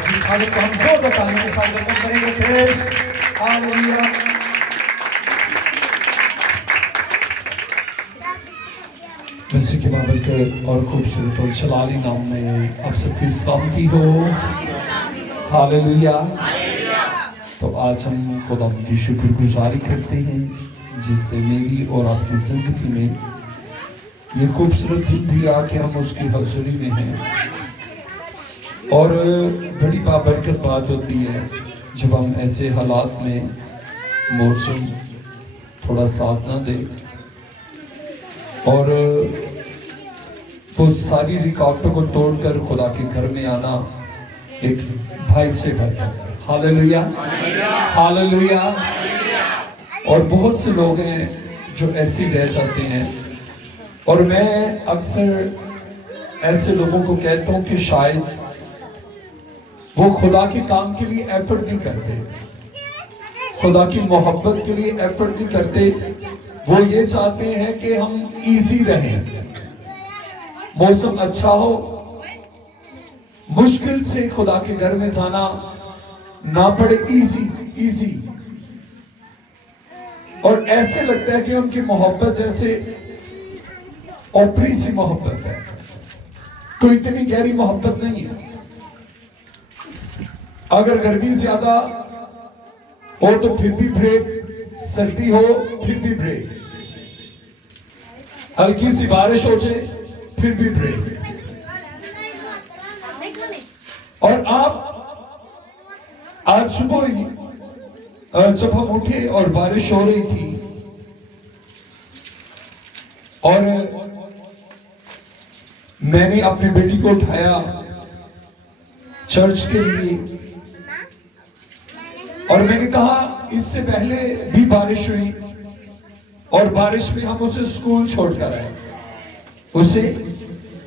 जी आगे को हम जोरदार तालियों के साथ वेलकम करेंगे प्रेज हालेलुया। मसीह के बाबरकत और खूबसूरत और जलाली नाम में आप सबकी सलामती हो। हालेलुया। तो आज हम खुदा की शुक्रगुजारी करते हैं जिसने मेरी और आपकी जिंदगी में ये खूबसूरत दिन दिया कि हम उसकी हज़ूरी में हैं। और बड़ी बाबरकत बात होती है जब हम ऐसे हालात में मौसम थोड़ा साथ ना दे और वो सारी रुकावटों को तोड़कर खुदा के घर में आना एक भाई से बरकत। Hallelujah hallelujah. और बहुत से लोग हैं जो ऐसे रह जाते हैं और मैं अक्सर ऐसे लोगों को कहता हूं कि शायद वो खुदा के काम के लिए एफर्ट नहीं करते, खुदा की मोहब्बत के लिए एफर्ट नहीं करते। वो ये चाहते हैं कि हम इजी रहें, मौसम अच्छा हो, मुश्किल से खुदा के घर में जाना ना पड़े, इजी। और ऐसे लगता है कि उनकी मोहब्बत जैसे ओपरी सी मोहब्बत है, कोई इतनी गहरी मोहब्बत नहीं है। अगर गर्मी ज्यादा हो तो फिर भी ब्रेक, सर्दी हो फिर भी ब्रेक, हल्की सी बारिश हो जाए फिर भी ब्रेक। और आप आज सुबह ही जब हम उठे और बारिश हो रही थी और मैंने अपनी बेटी को उठाया चर्च के लिए और मैंने कहा इससे पहले भी बारिश हुई और बारिश में हम उसे स्कूल छोड़कर आए, उसे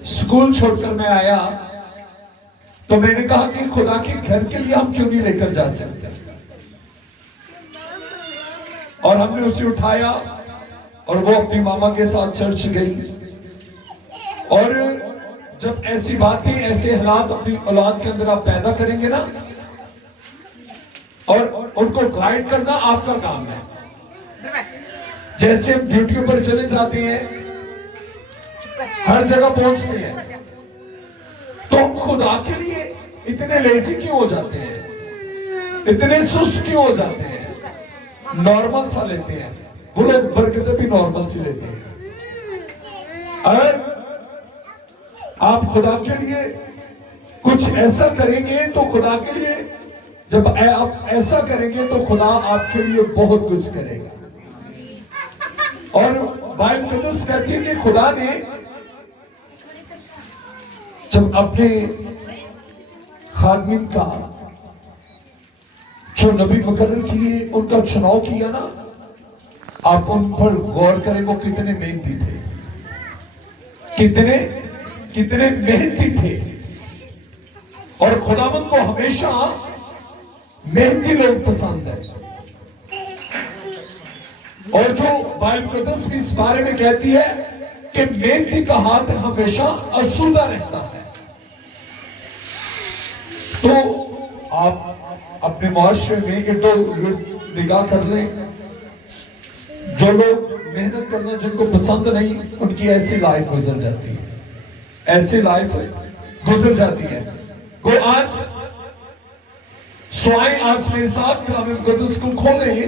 स्कूल छोड़कर मैं आया तो मैंने कहा कि खुदा के घर के लिए हम क्यों नहीं लेकर जा सकते। और हमने उसे उठाया और वो अपनी मामा के साथ चर्च गई। और जब ऐसी बातें ऐसे हालात अपनी औलाद के अंदर आप पैदा करेंगे ना और उनको गाइड करना आपका काम है। जैसे हम ड्यूटियों पर चले जाते हैं, हर जगह पहुंचते हैं, तो हम खुदा के लिए इतने लेजी क्यों हो जाते हैं, इतने सुस्त क्यों हो जाते हैं, नॉर्मल सा लेते हैं। वो लोग बरकतें भी नॉर्मल सी लेते हैं। अगर आप खुदा के लिए कुछ ऐसा करेंगे तो खुदा के लिए, जब आप ऐसा करेंगे तो खुदा आपके लिए बहुत कुछ करेगा। और बाइबल मुकद्दस कहती है कि खुदा ने जब अपने खादमिन का जो नबी मुकर्रर किए उनका चुनाव किया ना, आप उन पर गौर करें वो कितने मेहनती थे, कितने मेहनती थे। और खुदावंद को हमेशा मेहनती लोग पसंद है। और जो बाइबल मुकद्दस भी इस बारे में कहती है कि मेहनती का हाथ हमेशा आसूदा रहता है। तो आप अपने मुआशरे में एक दो निगाह कर लें, जो लोग मेहनत करना जिनको पसंद नहीं, उनकी ऐसी लाइफ गुजर जाती है, ऐसी लाइफ गुजर जाती है। वो आज स्वाएं आज मेरे साथ कलाम मुकद्दस को खोलें।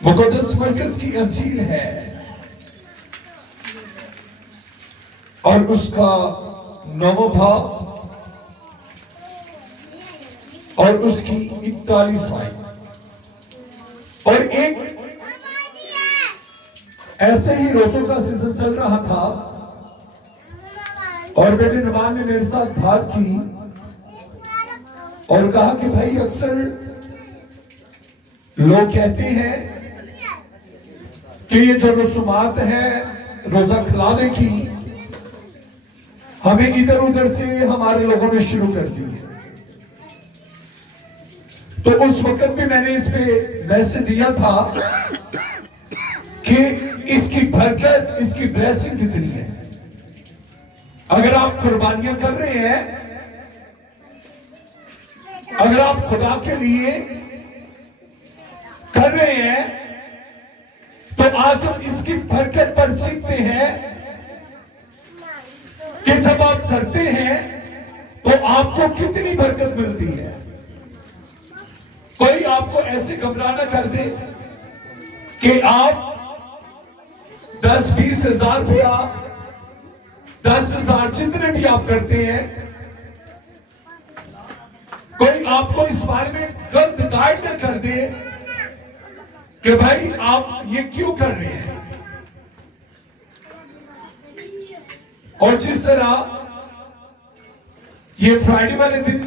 मुकद्दस मरकज की अंजील है और उसका 9वां भाग और उसकी 41 आयत। और एक ऐसे ही रोजों का सीजन चल रहा था और बेटे नवान ने मेरे साथ बात की और कहा कि भाई अक्सर लोग कहते हैं कि ये जो रसूमात है रोजा खिलाने की, हमें इधर उधर से हमारे लोगों ने शुरू कर दी है। तो उस वक्त भी मैंने इस पे मैसेज दिया था कि इसकी बरकत, इसकी ब्लेसिंग कितनी है। अगर आप कुर्बानियां कर रहे हैं, अगर आप खुदा के लिए कर रहे हैं, तो आज हम इसकी बरकत पर सीखते हैं कि जब आप करते हैं तो आपको कितनी बरकत मिलती है। कोई आपको ऐसे घबराना कर दे कि आप 10-20 हजार रुपया, 10,000 जितने भी आप करते हैं, कोई आपको इस बारे में गलत गाइड न कर दे कि भाई आप ये क्यों कर रहे हैं। और जिस तरह ये फ्राइडे वाले दिन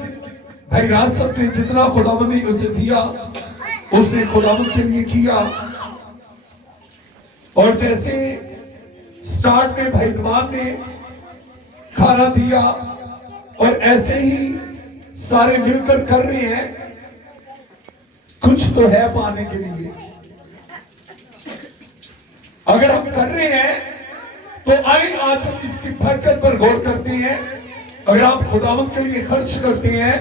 भाई राज सब ने जितना खुदावंद ने उसे दिया, उसे खुदावंद के लिए किया। और जैसे स्टार्ट में भाई नवान ने खाना दिया, और ऐसे ही सारे मिलकर कर रहे हैं, कुछ तो है पाने के लिए। अगर हम कर रहे हैं तो आइए आज हम इसकी बरकत पर गौर करते हैं। अगर आप खुदावंद के लिए खर्च करते हैं,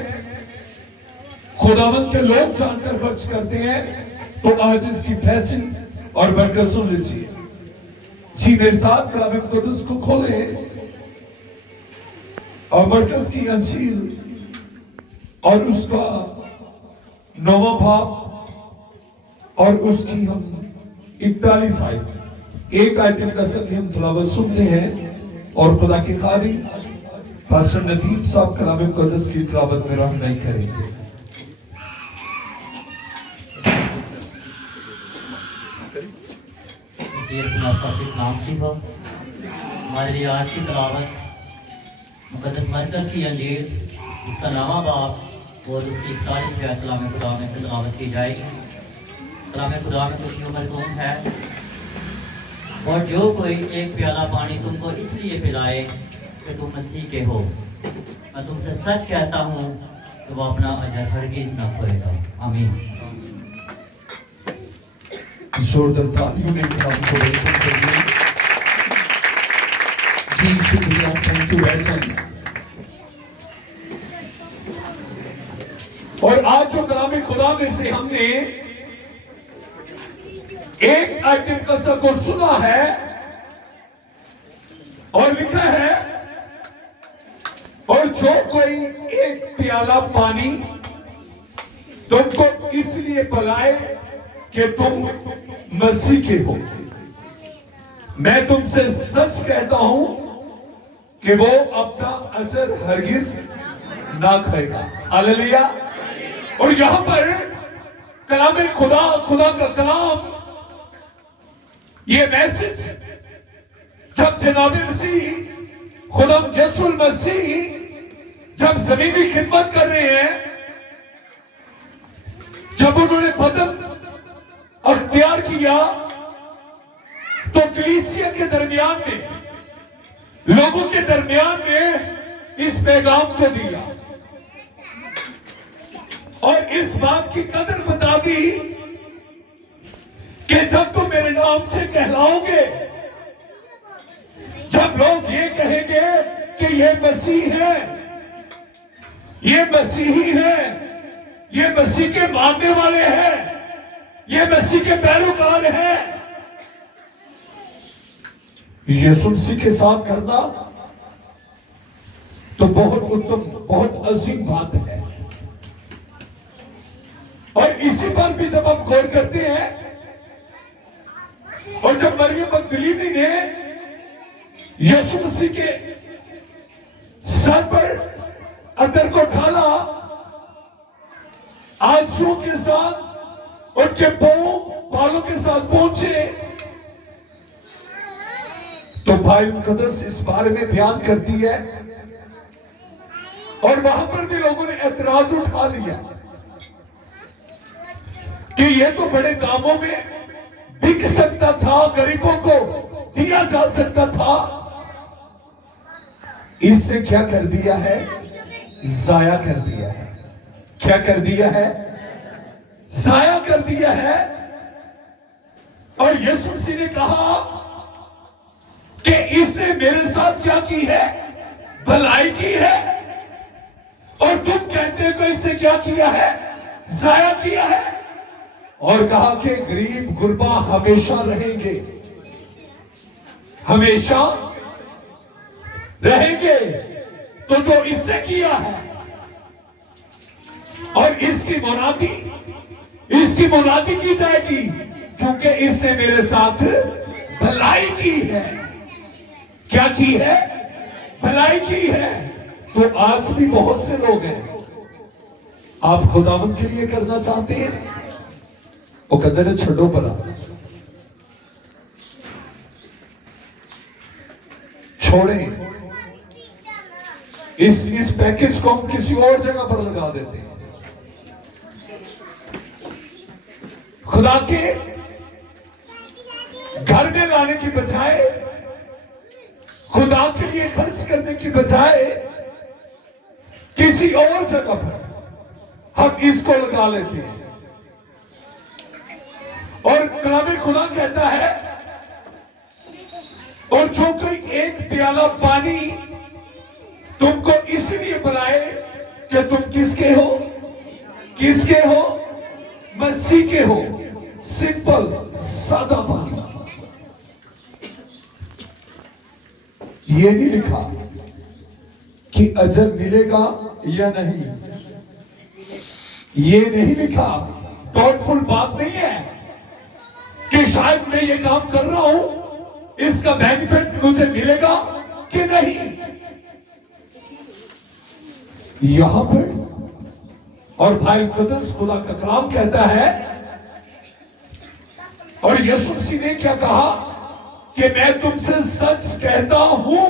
खुदावंद के लोग जानकर खर्च करते हैं, तो आज इसकी ब्लेसिंग और बरकत सुन लीजिए। जी मेरे साथ कलाम कुदस को खोले और मरकज की अंजील और उसका 9वां भाग और उसकी हम 41 आयत, एक आइटम का सब हम तिलावत सुनते हैं। और खुदा के खादिम पास्टर नदीम साहब कलाम कुदस की तिलावत में रहनुमाई करेंगे। नाम की हो हमारे लिए आज की तिलावत मुकद्दस मरकज की अंजील, उसका 9वां बाब और उसकी 41 कलाम खुदा में तिलावत की जाएगी। कलाम खुदा में कुछ यूं मरकूम है, और जो कोई एक प्याला पानी तुमको इसलिए पिलाए कि तुम मसीह के हो, मैं तुमसे सच कहता हूँ कि वो अपना अजर हरगिज़ न खोएगा। आमीन। जोरदार तालियों में खुदावंद को वेलकम करिए। जी शुक्रिया, थैंक यू वेरी मच। और आज जो कलाम खुदा में से हमने एक आइटम कसर को सुना है और लिखा है, और जो कोई एक प्याला पानी तुमको इसलिए पिलाए कि तुम मसीह के हो, मैं तुमसे सच कहता हूं कि वो अपना अजर हरगिज ना खाएगा। हालेलुया। और यहां पर कलाम खुदा का कलाम, ये मैसेज जब जनाब मसीह खुदा यीशु मसीह जब जमीनी खिदमत कर रहे हैं, जब उन्होंने बदन अख्तियार किया, तो कलीसिया के दरमियान में, लोगों के दरमियान में इस पैगाम को दिया और इस बात की कदर बता दी कि जब तुम मेरे नाम से कहलाओगे, जब लोग ये कहेंगे कि ये मसीह है, ये मसीही है, ये मसीह के मानने वाले हैं, ये मसीह के पैरोकार हैं, यीशु मसीह के साथ करना तो बहुत उत्तम, बहुत अजीम बात है। और इसी पर भी जब हम गौर करते हैं, और जब मरियम मगदलीनी ने यीशु मसीह के सर पर अतर को ढाला, आंसुओं के साथ उनके बालों के साथ पहुंचे, तो भाई मुकद्दस इस बारे में बयान करती है, और वहां पर भी लोगों ने एतराज उठा लिया कि ये तो बड़े दामों में बिक सकता था, गरीबों को दिया जा सकता था, इससे क्या कर दिया है? जाया कर दिया है। क्या कर दिया है? जाया कर दिया है। और यीशु मसीह ने कहा कि इससे मेरे साथ क्या की है? भलाई की है, और तुम कहते हो इससे क्या किया है, जाया किया है। और कहा कि गरीब गुरबा हमेशा रहेंगे, हमेशा रहेंगे। तो जो इससे किया है और इसकी मुनादी की जाएगी, क्योंकि इससे मेरे साथ भलाई की है। क्या की है, भलाई की है। तो आज भी बहुत से लोग हैं, आप खुदावंद के लिए करना चाहते हैं, वो कहते हैं छोड़ो भला, छोड़ें, इस पैकेज को हम किसी और जगह पर लगा देते हैं। खुदा के घर में लाने की बजाय, खुदा के लिए खर्च करने की बजाय किसी और जगह पर हम इसको लगा लेते हैं। और कलाम खुदा कहता है, और जो कोई एक प्याला पानी तुमको इसलिए पिलाए कि तुम किसके हो, किसके हो, मसीह के हो। सिंपल सादा पानी। ये नहीं लिखा कि अजर मिलेगा या नहीं, ये नहीं लिखा। डाउटफुल बात नहीं है कि शायद मैं ये काम कर रहा हूं, इसका बेनिफिट मुझे मिलेगा कि नहीं। यहां पर और भाई मुकद्दस खुदा का कलाम कहता है, और यीशु मसीह ने क्या कहा कि मैं तुमसे सच कहता हूं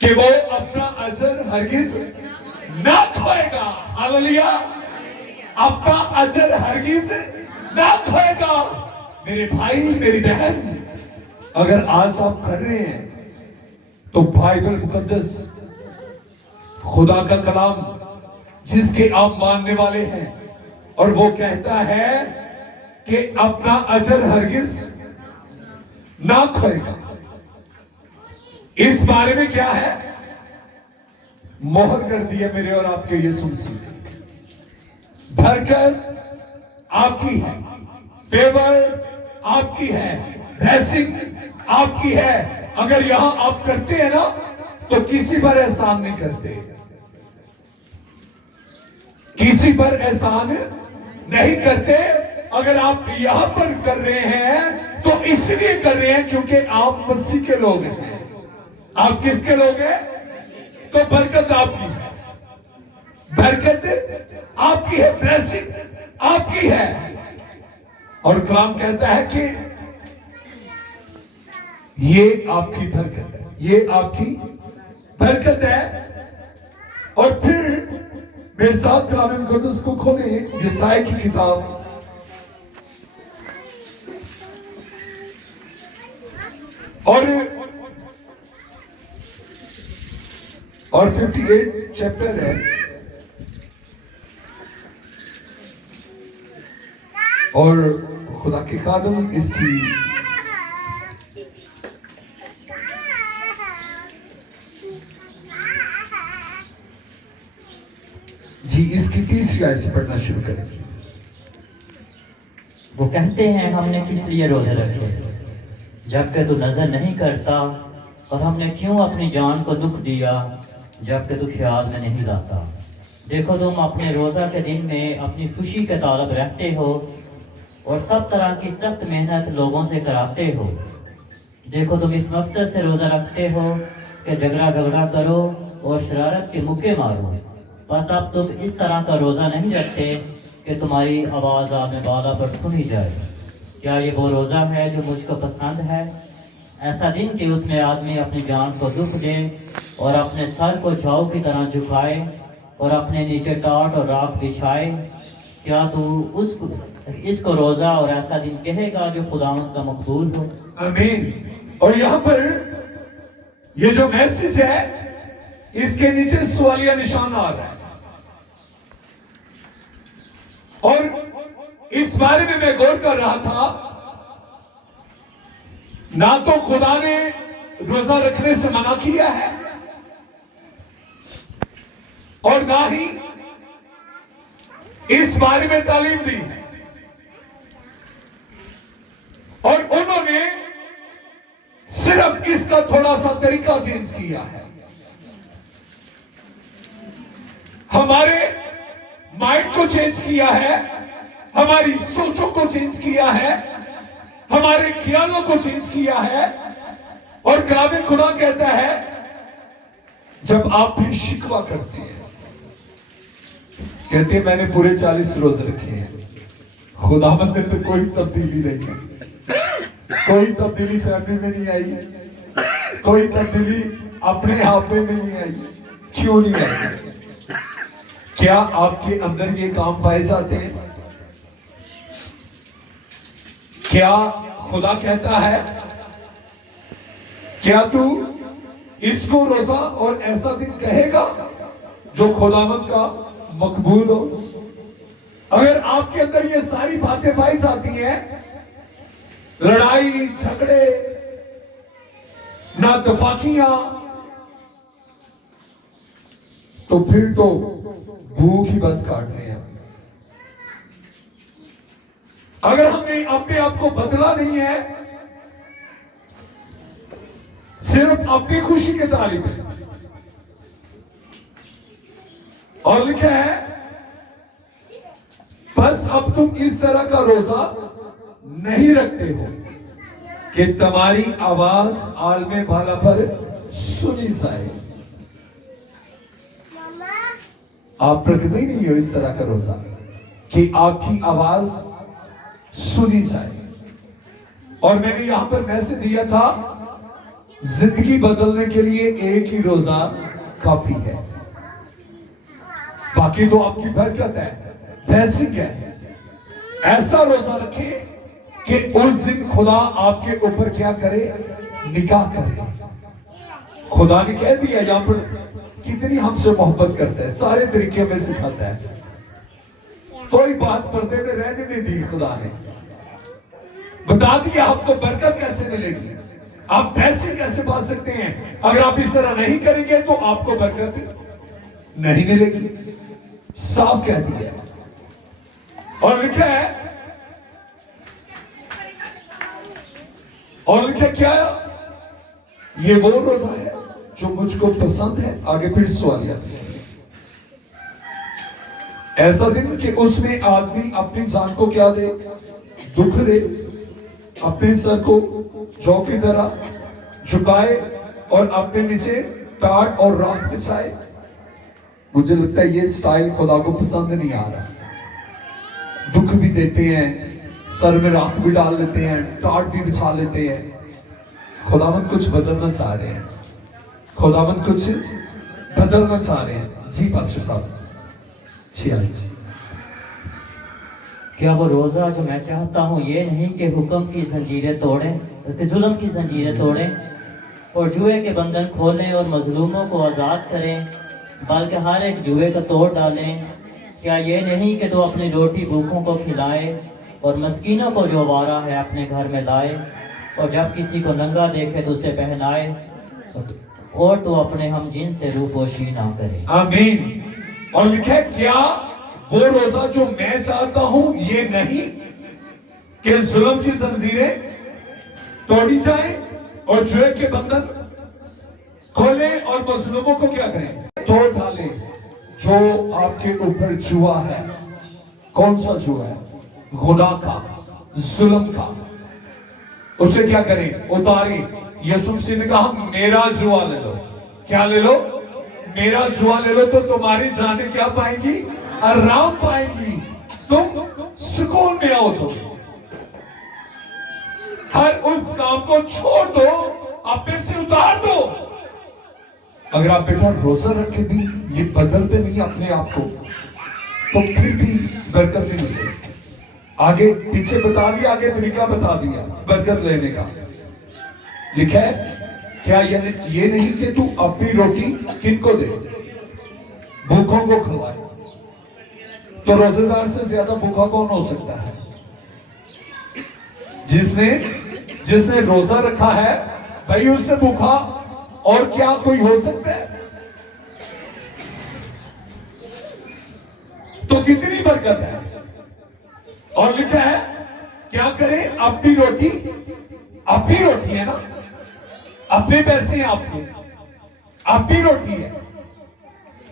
कि वो अपना अजर हरगिज ना खोएगा। हालेलुया, अपना अजर हरगिज ना खोएगा। मेरे भाई, मेरी बहन, अगर आज आप कर रहे हैं तो बाइबल मुकद्दस खुदा का कलाम जिसके आप मानने वाले हैं, और वो कहता है कि अपना अजर हरगिज ना खोएगा। इस बारे में क्या है, मोहर कर दिया मेरे और आपके यीशु मसीह। बरकत आपकी है, फेवर आपकी है, ब्लेसिंग आपकी है। अगर यहां आप करते हैं ना, तो किसी पर एहसान नहीं करते, किसी पर एहसान नहीं करते। अगर आप यहां पर कर रहे हैं तो इसलिए कर रहे हैं क्योंकि आप मसीह के लोग हैं। आप किसके लोग हैं? तो बरकत आपकी है, बरकत आपकी है, ब्लेसिंग आपकी है। और कलाम कहता है कि ये आपकी बरकत है, ये आपकी बरकत है। और फिर मेरे साथ कलाम मुकद्दस को खोले, यशायाह की किताब और 58 चैप्टर है। और खुदा के कादम इसकी जी इसकी 30 आयत से पढ़ना शुरू करें। वो कहते हैं, हमने किस लिए रोजे रखे जबकि तू नजर नहीं करता, और हमने क्यों अपनी जान को दुख दिया जबकि तू ख्याल में नहीं लाता। देखो, तुम अपने रोज़ा के दिन में अपनी खुशी के तालब रखते हो और सब तरह की सख्त मेहनत लोगों से कराते हो। देखो, तुम इस मकसद से रोज़ा रखते हो कि झगड़ा करो और शरारत के मुक्के मारो। बस अब तुम इस तरह का रोज़ा नहीं रखते कि तुम्हारी आवाज़ आने बाला पर सुनी जाए। क्या ये वो रोज़ा है जो मुझको पसंद है? ऐसा दिन कि उसमें आदमी अपनी जान को दुख दे और अपने सर को जौ की तरह झुकाए और अपने नीचे टाट और राख बिछाए। क्या तू इसको रोज़ा और ऐसा दिन कहेगा जो खुदावंद का मकबूल हो? आमीन। और यहाँ पर ये जो मैसेज है, इसके नीचे सवालिया निशान आ रहा है। और इस बारे में मैं गौर कर रहा था, ना तो खुदा ने रोजा रखने से मना किया है और ना ही इस बारे में तालीम दी है। और उन्होंने सिर्फ इसका थोड़ा सा तरीका चेंज किया है। हमारे माइंड को चेंज किया है, हमारी सोचों को चेंज किया है, हमारे ख्यालों को चेंज किया है। और कलाम खुदा कहता है जब आप भी शिकवा करते हैं, कहते हैं मैंने पूरे 40 रोजे रखे हैं, खुदावंद ने तो कोई तब्दीली नहीं है, कोई तब्दीली फैमिली में नहीं आई, कोई तब्दीली अपने आप में नहीं आई। क्यों नहीं आई? क्या आपके अंदर ये काम पाए जाते हैं? क्या खुदा कहता है क्या तू इसको रोजा और ऐसा दिन कहेगा जो खुदावंद का मकबूल हो? अगर आपके अंदर ये सारी बातें पाई जाती हैं, लड़ाई झगड़े, ना तफाकियां, तो फिर तो भूख ही बस काटने हैं। अगर हमने अपने आप को बदला नहीं है, सिर्फ अपनी खुशी के तालिब है। और लिखा है बस अब तुम इस तरह का रोजा नहीं रखते हो कि तुम्हारी आवाज आलमे भाला पर सुनी जाए। आप रखते ही नहीं हो इस तरह का रोजा कि आपकी आवाज सुनी जाए। और मैंने यहां पर मैसेज दिया था, जिंदगी बदलने के लिए एक ही रोजा काफी है, बाकी तो आपकी बरकत है, ब्लेसिंग है। ऐसा रोजा रखे कि उस दिन खुदा आपके ऊपर क्या करे, निगाह करे। खुदा ने कह दिया यहां पर कितनी हमसे मोहब्बत करता है, सारे तरीके में सिखाता है। कोई बात पर्दे में रहने नहीं दी, खुदा ने बता दिया आपको बरकत कैसे मिलेगी, आप पैसे कैसे पा सकते हैं। अगर आप इस तरह नहीं करेंगे तो आपको बरकत नहीं मिलेगी, साफ कह दिया। और लिखा है, और लिखा क्या, ये वो रोजा है जो मुझको पसंद है। आगे फिर सवाल है, ऐसा दिन कि उसमें आदमी अपनी जान को क्या दे, दुख दे, अपने सर को जौ की तरह झुकाए और अपने नीचे टाट और राख बिछाए। मुझे लगता है ये स्टाइल खुदा को पसंद नहीं आ रहा। दुख भी देते हैं, सर में राख भी डाल लेते हैं, टाट भी बिछा लेते हैं। खुदावंद कुछ बदलना चाह रहे हैं, खुदावंद कुछ बदलना चाह रहे हैं। जी पास्टर साहब, जी क्या वो रोज़ा जो मैं चाहता हूँ ये नहीं कि हुक्म की जंजीरें तोड़ें, बल्कि जुल्म की जंजीरें तोड़ें और जुए के बंधन खोलें और मजलूमों को आज़ाद करें, बल्कि हर एक जुए को तोड़ डालें। क्या ये नहीं कि तो अपनी रोटी भूखों को खिलाए और मस्कीनों को जो वारा है अपने घर में लाए, और जब किसी को नंगा देखे तो उसे पहनाए, और तो अपने हम जिन से रूपोशी ना करे। आमीन। और लिखा है क्या वो रोजा जो मैं चाहता हूं ये नहीं कि जुल्म की जंजीरें तोड़ी जाए और जुए के बंधन खोले और मजलूमों को क्या करें, तोड़ डाले। जो आपके ऊपर जुआ है, कौन सा जुआ है, गुनाह का, जुल्म का, उसे क्या करें, उतारे। यीशु मसीह ने कहा मेरा जुआ ले लो। क्या ले लो, मेरा जुआ ले लो, तो तुम्हारी जाने क्या पाएंगी, आराम पाएंगी, तुम सुकून में आओ। तो हर उस काम को छोड़ दो, अपने से उतार दो। अगर आप बेटा रोजा रख के भी ये बदलते नहीं अपने आप को, तो फिर भी बरकत नहीं मिलेगी। आगे पीछे बता दिया, आगे तरीका बता दिया बरकत लेने का। लिखा है क्या ये नहीं कि तू अपनी रोटी किनको दे, भूखों को खिलाए। तो रोजेदार से ज्यादा भूखा कौन हो सकता है? जिसने रोजा रखा है, भाई उससे भूखा और क्या कोई हो सकता है? तो कितनी बरकत है। और लिखा है क्या करें, अपनी रोटी, अपनी रोटी है ना, अपने पैसे हैं आपके, अपनी रोटी है,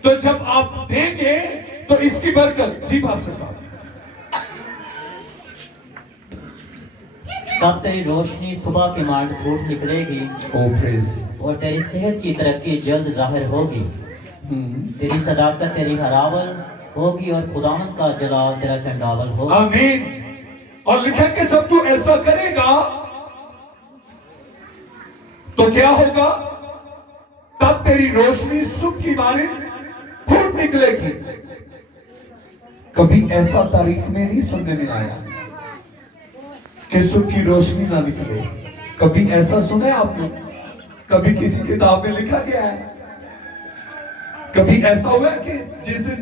तो जब आप देंगे तो इसकी बरकत। जी पास्टर साहब। तब तेरी रोशनी सुबह की मांड फूट निकलेगी ओ प्रेज। और तेरी सेहत की तरक्की जल्द जाहिर होगी। तेरी सदाकत तेरी हरावल होगी और खुदावंद का जलाल तेरा चंडावल होगा। आमीन। और लिखा कि जब तू ऐसा करेगा तो क्या होगा, तब तेरी रोशनी सुबह की मानिंद फूट निकलेगी। कभी ऐसा तारीख में नहीं सुनने में आया कि सुबह की रोशनी ना निकले। कभी ऐसा सुना है आपने? कभी किसी किताब में लिखा गया है? कभी ऐसा हुआ है कि जिस दिन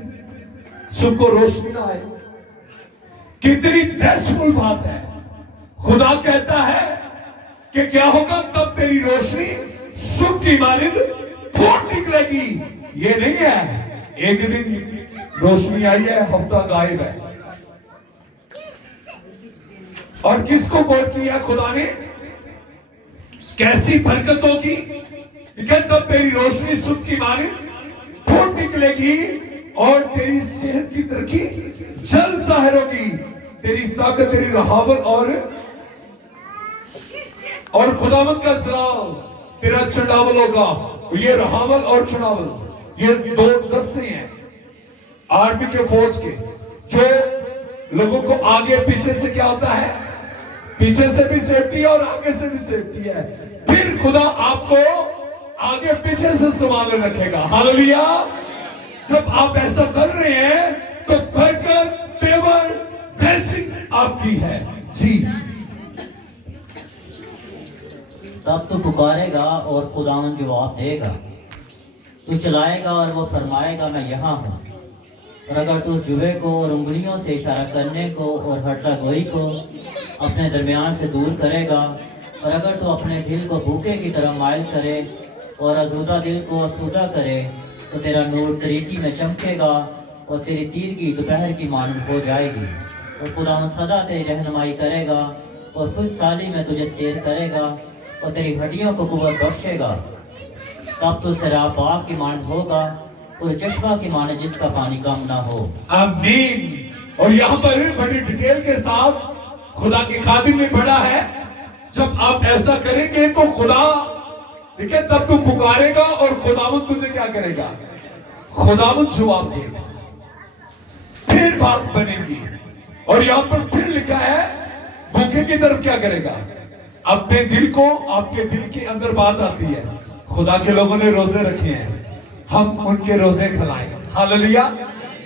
सुबह को रोशनी ना आए? कितनी ब्लेसफुल बात है। खुदा कहता है कि क्या होगा, तब तेरी रोशनी सुबह की मानिंद फूट निकलेगी। ये नहीं है एक दिन रोशनी आई है, हफ्ता गायब है। और किसको कोट किया खुदा ने? कैसी बरकत होगी, तब तेरी रोशनी सुबह की मानिंद फूट निकलेगी और तेरी सेहत की तरक्की जल्द जाहिर होगी। तेरी साकत, तेरी रहावल और खुदावंद का जलाल तेरा चढ़ावल होगा। ये रहावल और चढ़ावल ये दो दस्ते हैं आर्मी के फौज के, जो लोगों को आगे पीछे से क्या होता है, पीछे से भी सेफ्टी है और आगे से भी सेफ्टी है। फिर खुदा आपको आगे पीछे से संभाले रखेगा। हालेलुया। जब आप ऐसा कर रहे हैं तो बरकत, फेवर, ब्लेसिंग आपकी है। जी। तब तू पुकारेगा और खुदावंद जवाब देगा। तू चलाएगा और वो फरमाएगा मैं यहाँ हूँ। और अगर तू जुए को और उंगलियों से इशारा करने को और हटला गोई को अपने दरमियान से दूर करेगा, और अगर तू अपने दिल को भूखे की तरह मायल करे और आजूदा दिल को आसूदा करे, तो तेरा नूर तरीकी में चमकेगा और तेरी तीरगी दोपहर की मानंद हो जाएगी। और खुदावंद सदा तेरी रहनुमाई करेगा और खुशहाली में तुझे सैर करेगा और तेरी हड्डियों को कुव्वत बख्शेगा। तब तो शराब बाग की मानंद होगा और चश्मा की मानंद जिसका पानी कम ना हो। आमीन। और यहाँ पर बड़ी डिटेल के साथ खुदा की खातिर में पड़ा है, जब आप ऐसा करेंगे तो खुदा, ठीक है, तब तू पुकारेगा और खुदावंद तुझे क्या करेगा, खुदावंद जवाब देगा। फिर बात बनेगी। और यहाँ पर फिर लिखा है भूखे की तरफ क्या करेगा, अपने दिल को, आपके दिल के अंदर बात आती है, खुदा के लोगों ने रोजे रखे हैं, हम उनके रोजे खिलाएं। हालेलुया।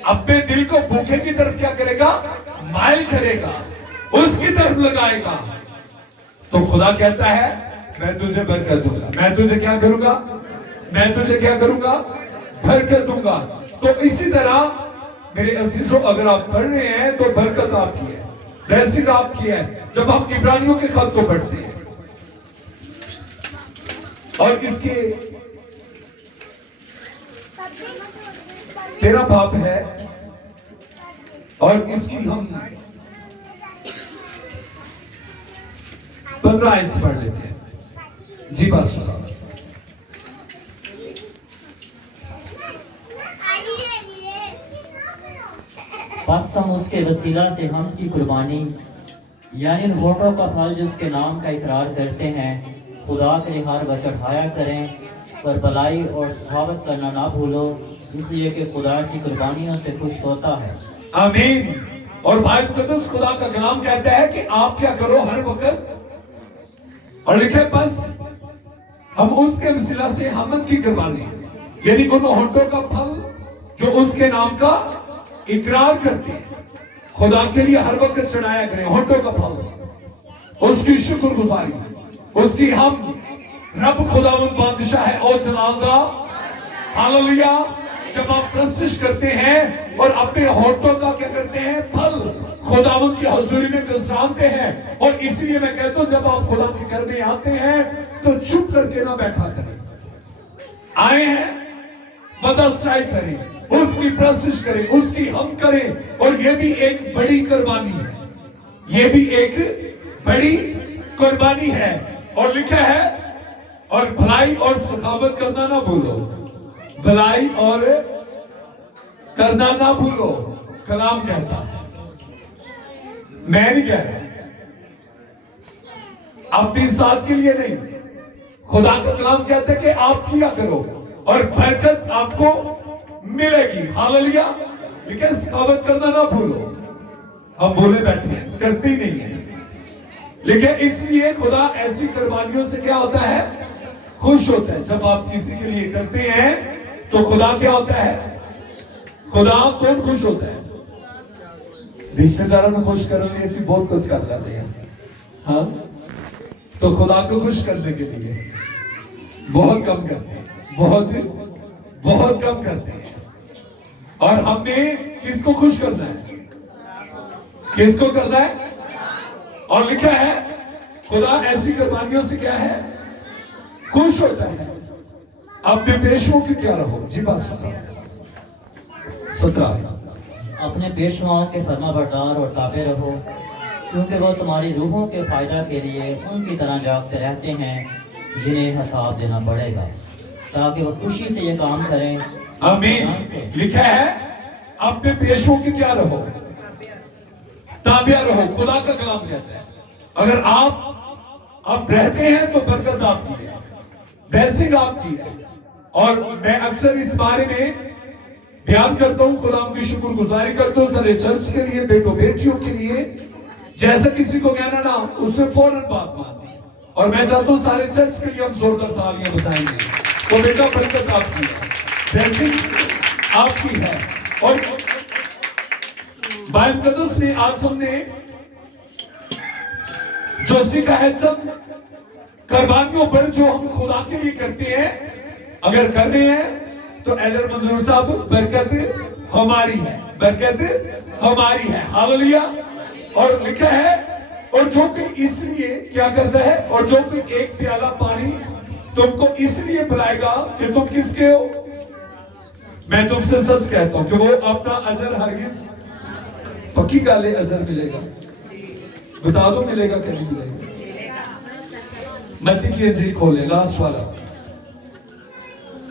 अपने दिल को भूखे की तरफ क्या करेगा, माइल करेगा, उसकी तरफ लगाएगा। तो खुदा कहता है मैं तुझे बरकत दूंगा। मैं तुझे क्या करूंगा, मैं तुझे क्या करूंगा, बरकत दूंगा। तो इसी तरह मेरे अजीजों, अगर आप पढ़ रहे हैं तो बरकत आपकी है, ब्लेसिंग आपकी है। जब हम इब्रानियों के खत को पढ़ते हैं और इसके 13 बाब है और इसकी हम 15 आयत पढ़ लेते हैं। जी पास्टर साहब। बस हम उसके वसीला से हम की कुर्बानी यानी उन वोटों का फल जो उसके नाम का इकरार करते हैं खुदा के लिए हर वक्त चढ़ाया करें, पर भलाई और सखावत करना ना भूलो, इसलिए कि खुदा ऐसी कुर्बानियों से खुश होता है। आमीन। और भाई मुकद्दस खुदा का कलाम कहता है कि आप क्या करो हर वक्त, और लिखे बस हम उसके वसीला से हमद की कुर्बानी यानी उन होठों का फल जो उसके नाम का इकरार करते हैं, खुदा के लिए हर वक्त चढ़ाया करें। होठों का फल, उसकी शुक्रगुजारी, उसकी हम रब खुदावंद बादशाह है और जलाल दा। हालेलुया। जब आप प्रशिश करते हैं और अपने होठों का क्या करते हैं, फल खुदावंद की हजूरी में गजानते हैं। और इसलिए मैं कहता हूं जब आप खुदा के घर में आते हैं तो चुप करके ना बैठा करें। आए हैं मददसाई करें, उसकी प्रशिश करें, उसकी हम करें। और ये भी एक बड़ी कुर्बानी है, ये भी एक बड़ी कुर्बानी है। और लिखा है और भलाई और सखावत करना ना भूलो, भलाई और करना ना भूलो, कलाम कहता है, मैं नहीं कह रहा, अपनी साथ के लिए नहीं, खुदा का कलाम कहता है कि आप किया करो और बरकत आपको मिलेगी। हालेलुया। लेकिन सखावत करना ना भूलो। हम भूले बैठे हैं, करते ही नहीं है। लेकिन इसलिए खुदा ऐसी कुर्बानियों से क्या होता है, खुश होता है। जब आप किसी के लिए करते हैं तो खुदा क्या होता है, खुदा कौन खुश होता है, रिश्तेदारों को खुश करने के लिए ऐसी बहुत कुछ कर जाते हैं। हाँ, तो खुदा को खुश करने के लिए बहुत कम करते हैं, बहुत कम करते हैं। और हमने किसको खुश करना है, किसको करना है। और लिखा है खुदा ऐसी कुर्बानियों से क्या है, खुश होता है। अपने पेशों के क्या रहो। जी बात 17 अपने पेशवाओं के फरमाबरदार और ताबे रहो, क्योंकि वो तुम्हारी रूहों के फायदा के लिए उनकी तरह जागते रहते हैं जिन्हें हिसाब देना पड़ेगा, ताकि वो खुशी से ये काम करें। आमीन। लिखा है अपने पेशों के क्या रहो, ताबिया रहो। खुदा का कलाम कहता है अगर आप रहते हैं तो बरकत आपकी है, ब्लेसिंग आपकी है। और मैं अक्सर इस बारे में बयान करता हूं, खुदा की शुक्रगुजारी करता हूं सारे चर्च के लिए, बेटों बेटियों के लिए। जैसे किसी को कहना ना, उससे फौरन बात माननी। और मैं चाहता हूं सारे चर्च के लिए हम जोरदार तालियां बजाएंगे। तो बेटा बरकत आपकी है, ब्लेसिंग आपकी है। और बाइबल मुकद्दस में आज हमने जो सीखा है, सब कुर्बानियों पर जो हम खुदा के लिए करते हैं, अगर कर रहे हैं तो एडर मंजूर साहब, बरकत हमारी है, बरकत हमारी है। हालेलुया। और लिखा है और जो कोई इसलिए क्या करता है, और जो कोई एक प्याला पानी तुमको इसलिए पिलाएगा कि तुम किसके हो, मैं तुमसे सच कहता हूं कि वो अपना अजर हरगिज, पक्की गाले अजर मिलेगा, बता दो मिलेगा कि नहीं मिलेगा। मत्ती की इंजील खोले, लास्ट वाला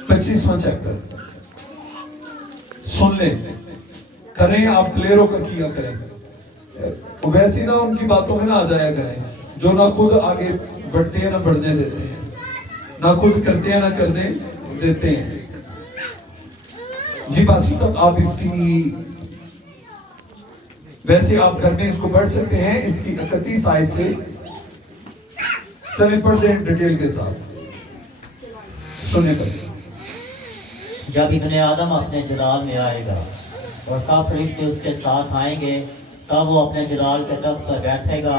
25वां चैप्टर, सुन ले, करें आप क्लियर होकर किया करें। वैसी ना उनकी बातों में ना आ जाया करें जो ना खुद आगे बढ़ते हैं ना बढ़ने देते हैं, ना खुद करते हैं ना करने देते हैं। जी बासी साहब, आप इसकी वैसे आप घर में इसको पढ़ सकते हैं, इसकी 31 आयत से चलिए पढ़ दें डिटेल के साथ, सुने पर। जब इब्ने आदम अपने जलाल में आएगा और सब फरिश्ते उसके साथ आएंगे, तब वो अपने जलाल के तख्त पर बैठेगा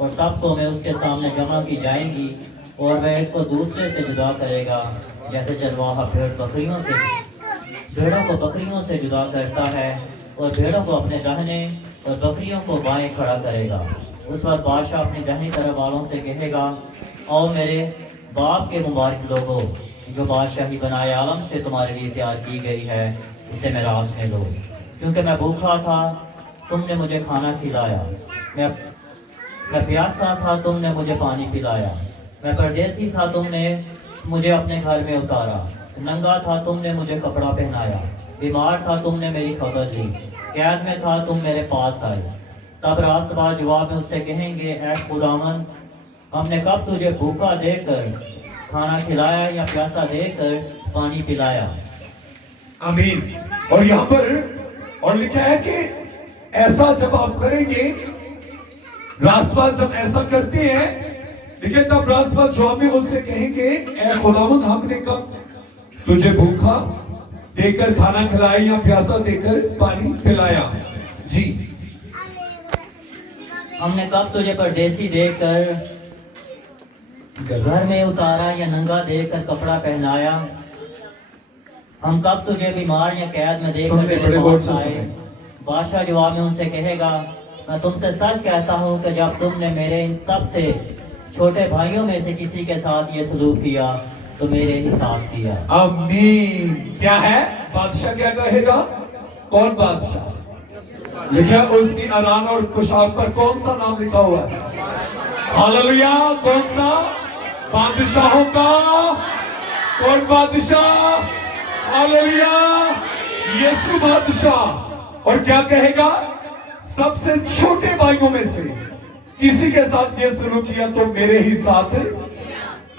और सब कौमें उसके सामने जमा की जाएंगी, और वह एक को दूसरे से जुदा करेगा, जैसे चरवाहा भेड़ों को बकरियों से जुदा करता है, और भेड़ों को अपने दाहिने और बकरियों को बाएं खड़ा करेगा। उस वक्त बादशाह अपनी दाहिनी तरफ वालों से कहेगा, और मेरे बाप के मुबारक लोगों, जो बादशाही बनाए आलम से तुम्हारे लिए तैयार की गई है, उसे मेरास में लो। क्योंकि मैं भूखा था, तुमने मुझे खाना खिलाया, मैं प्यासा था, तुमने मुझे पानी पिलाया, मैं परदेसी था, तुमने मुझे अपने घर में उतारा, नंगा था, तुमने मुझे कपड़ा पहनाया, बीमार था, तुमने मेरी खबर ली, कैद में था, तुम मेरे पास आए। तब रास्तबाज जवाब में उससे कहेंगे, ऐ खुदावन, हमने कब तुझे भूखा देकर खाना खिलाया या प्यासा देकर पानी पिलाया। आमीन। और यहाँ पर और लिखा है कि ऐसा जब आप करेंगे, रास्तबाज जब ऐसा करते हैं, लेकिन तब रास्तबाज जवाब में उससे कहेंगे, ऐ खुदावन, हमने कब तुझे भूखा देकर खाना खिलाया या प्यासा देकर पानी पिलाया। जी, हमने कब तुझे परदेसी देकर घर में उतारा या नंगा देकर कपड़ा पहनाया। हम कब तुझे बीमार या कैद में सुनने, देखकर बड़े तेरे गौर पास से आए? सुने। बादशाह जवाब में उनसे कहेगा, मैं तुमसे सच कहता हूँ कि जब तुमने मेरे इन सबसे छोटे भाइयों में से किसी के साथ ये सलूक किया तो मेरे ही साथ किया। आमीन। क्या है? बादशाह क्या कहेगा? कौन बादशाह? लिखा उसकी अरान और कुशाफ पर कौन सा नाम लिखा हुआ है? हालेलुया। कौन सा? बादशाहों का कौन बादशाह? हालेलुया, यीशु बादशाह। और क्या कहेगा? सबसे छोटे भाइयों में से किसी के साथ ये सलूक किया तो मेरे ही साथ।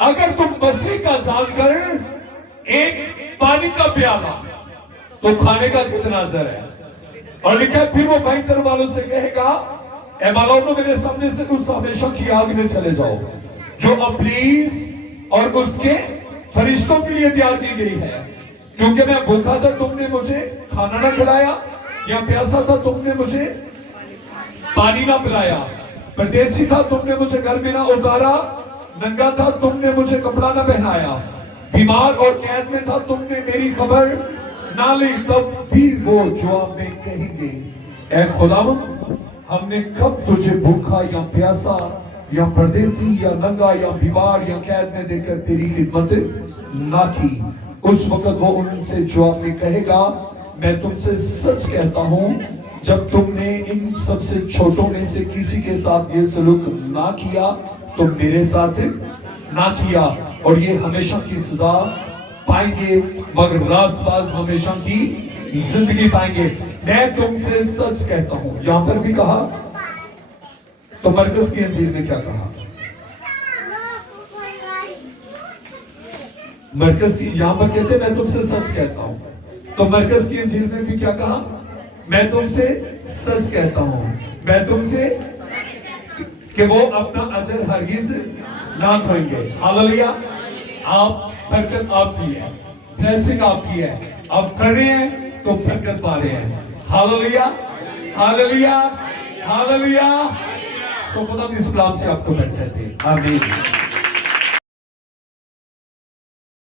अगर तुम मसीह का जानकर एक पानी का प्याला तो खाने का कितना अजर है। और लिखा फिर वो भयंकर वालों से कहेगा, ए मालूम मेरे सामने से उस हमेशा की आग में चले जाओ जो इब्लीस और उसके फरिश्तों के लिए तैयार की गई है। क्योंकि मैं भूखा था तुमने मुझे खाना ना खिलाया, या प्यासा था तुमने मुझे पानी ना पिलाया, परदेसी था तुमने मुझे घर में ना उतारा, नंगा था तुमने मुझे कपड़ा ना पहनाया, बीमार और कैद में था तुमने मेरी खबर ना ली। तब भी वो जवाब में कहेंगे, ऐ खुदावंद, हमने कब तुझे भूखा या प्यासा या परदेसी या नंगा या बीमार या कैद में देखकर तेरी खिदमत ना की। उस वक्त वो उनसे जवाब में कहेगा, मैं तुमसे सच कहता हूं, जब तुमने इन सबसे छोटों में से किसी के साथ ये सलूक ना किया तो मेरे साथ ना किया। और ये हमेशा की सजा पाएंगे, मगर रासबाज हमेशा की जिंदगी पाएंगे। मैं तुमसे सच कहता हूं। यहां पर भी कहा तो मरकज की अंजीर ने क्या कहा? मरकज की यहां पर कहते मैं तुमसे सच कहता हूं, तो मरकज की अंजीर ने भी क्या कहा? मैं तुमसे सच कहता हूं, मैं तुमसे कि वो अपना अजर हरगिज ना खोएंगे। हालेलुया। आप बरकत आपकी है, ब्लेसिंग आपकी है, आप कर रहे हैं तो बरकत पा रहे हैं। Hallelujah, hallelujah, hallelujah. सो खुदा इस्लाम से आपको बैठते थे। आमीन।